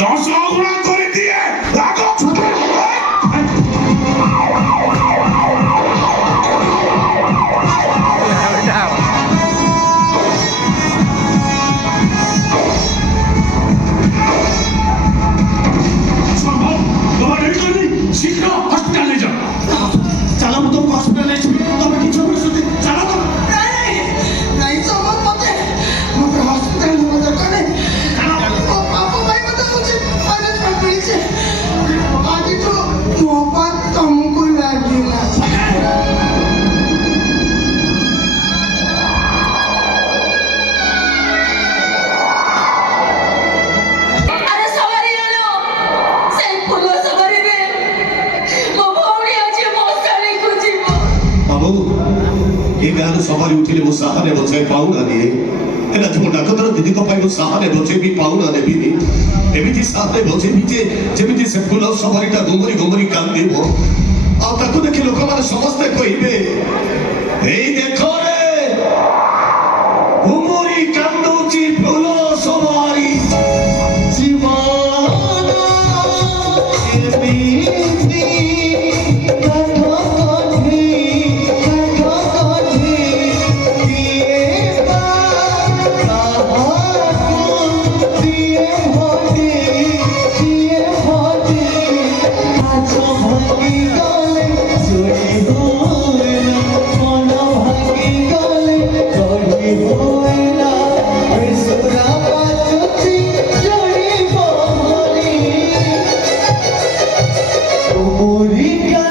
দশ অগ্রা করে দিয়ে রাখো সম্ভব তোমার এই জন্যই শীঘ্র হসপিটালে যাও চালাবো তো হসপিটালে তবে কিছু পরিস্থিতি চালাবো নাই আমার মতে মতে হসপিটাল দরকার নেই বাবা ভাই কথা হচ্ছে ম্যানেজমেন্ট করেছে আজ তো মোহাম্মদ তুমको লাগেगा अरे सवारी लो से फुलो सवारी में मो भौणी अछि मो सारी खुजी मो बाबू ये गान सवारी उठिले मो साहने बचाई पाउना नि एना तुम डाक्टर दीदी को पाई मो साहने बचाई भी पाउना ने भी एमिति साहने बचाई भी जेमिति से फुल सवारीटा गोमरी गोमरी कान देबो आ ताको देखि लोक माने समस्त कहिबे एई